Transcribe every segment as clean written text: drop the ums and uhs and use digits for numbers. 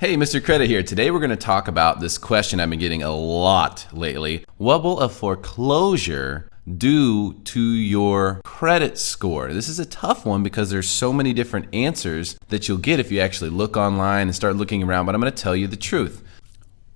Hey, Mr. Credit here. Today we're going to talk about this question I've been getting a lot lately. What will a foreclosure do to your credit score? This is a tough one because there's so many different answers that you'll get if you actually look online and start looking around, but I'm going to tell you the truth.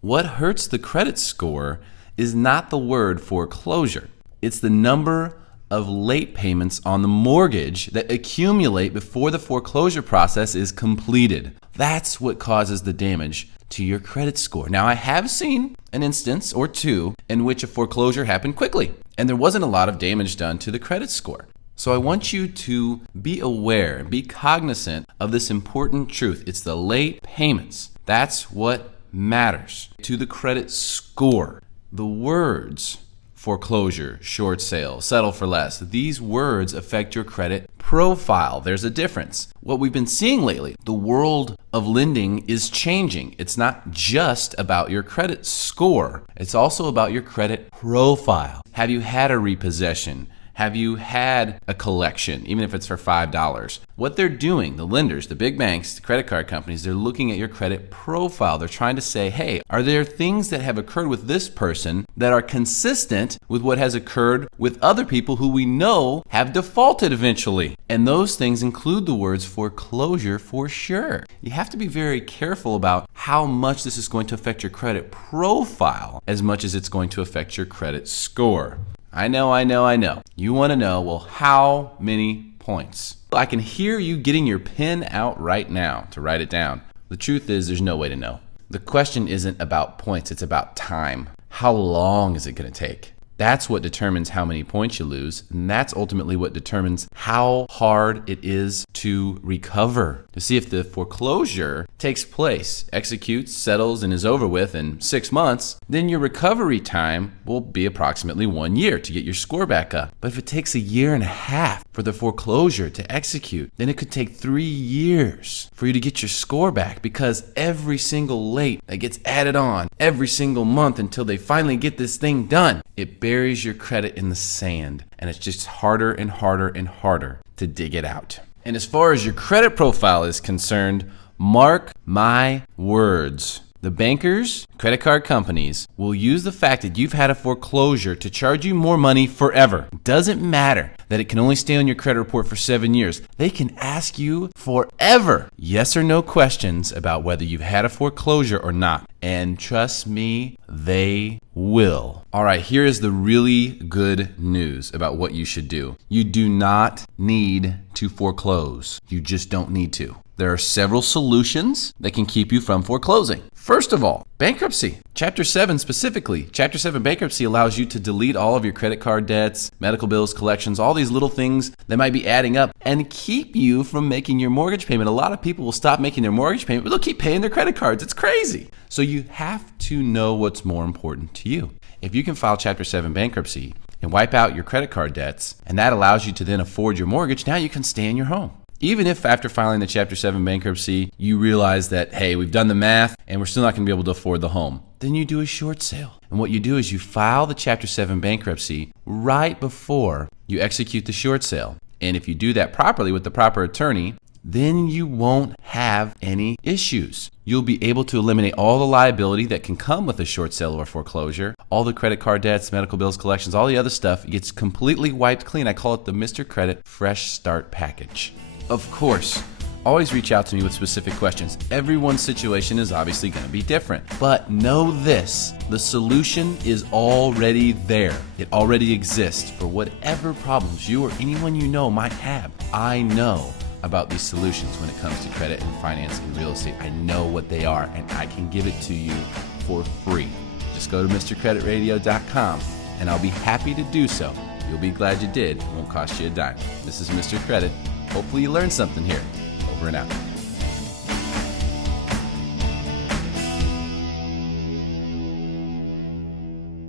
What hurts the credit score is not the word foreclosure. It's the number of late payments on the mortgage that accumulate before the foreclosure process is completed. That's what causes the damage to your credit score. Now, I have seen an instance or two in which a foreclosure happened quickly, and there wasn't a lot of damage done to the credit score. So I want you to be aware and be cognizant of this important truth. It's the late payments. That's what matters to the credit score. The words foreclosure, short sale, settle for less, these words affect your credit profile. There's a difference. What we've been seeing lately, the world of lending is changing. It's not just about your credit score. It's also about your credit profile. Have you had a repossession? Have you had a collection, even if it's for $5? What they're doing, the lenders, the big banks, the credit card companies, they're looking at your credit profile. They're trying to say, hey, are there things that have occurred with this person that are consistent with what has occurred with other people who we know have defaulted eventually? And those things include the words foreclosure for sure. You have to be very careful about how much this is going to affect your credit profile as much as it's going to affect your credit score. I know. You want to know, well, how many points? I can hear you getting your pen out right now to write it down. The truth is, there's no way to know. The question isn't about points, it's about time. How long is it going to take? That's what determines how many points you lose, and that's ultimately what determines how hard it is to recover. To see if the foreclosure takes place, executes, settles, and is over with in 6 months, then your recovery time will be approximately 1 year to get your score back up. But if it takes 1.5 years for the foreclosure to execute, then it could take 3 years for you to get your score back, because every single late that gets added on every single month until they finally get this thing done, it buries your credit in the sand, and it's just harder and harder and harder to dig it out. And as far as your credit profile is concerned, mark my words. The bankers, credit card companies will use the fact that you've had a foreclosure to charge you more money forever. It doesn't matter that it can only stay on your credit report for 7 years. They can ask you forever yes or no questions about whether you've had a foreclosure or not. And trust me, they will. All right, here is the really good news about what you should do. You do not need to foreclose. You just don't need to. There are several solutions that can keep you from foreclosing. First of all, bankruptcy. Chapter 7 specifically. Chapter 7 bankruptcy allows you to delete all of your credit card debts, medical bills, collections, all these little things that might be adding up and keep you from making your mortgage payment. A lot of people will stop making their mortgage payment, but they'll keep paying their credit cards. It's crazy. So you have to know what's more important to you. If you can file Chapter 7 bankruptcy and wipe out your credit card debts, and that allows you to then afford your mortgage, now you can stay in your home. Even if after filing the Chapter 7 bankruptcy, you realize that, hey, we've done the math and we're still not going to be able to afford the home, then you do a short sale. And what you do is you file the Chapter 7 bankruptcy right before you execute the short sale. And if you do that properly with the proper attorney, then you won't have any issues. You'll be able to eliminate all the liability that can come with a short sale or foreclosure. All the credit card debts, medical bills, collections, all the other stuff gets completely wiped clean. I call it the Mr. Credit Fresh Start Package. Of course, always reach out to me with specific questions. Everyone's situation is obviously going to be different. But know this, the solution is already there. It already exists for whatever problems you or anyone you know might have. I know about these solutions when it comes to credit and finance and real estate. I know what they are, and I can give it to you for free. Just go to MrCreditRadio.com, and I'll be happy to do so. You'll be glad you did. It won't cost you a dime. This is Mr. Credit. Hopefully you learned something here. Over and out.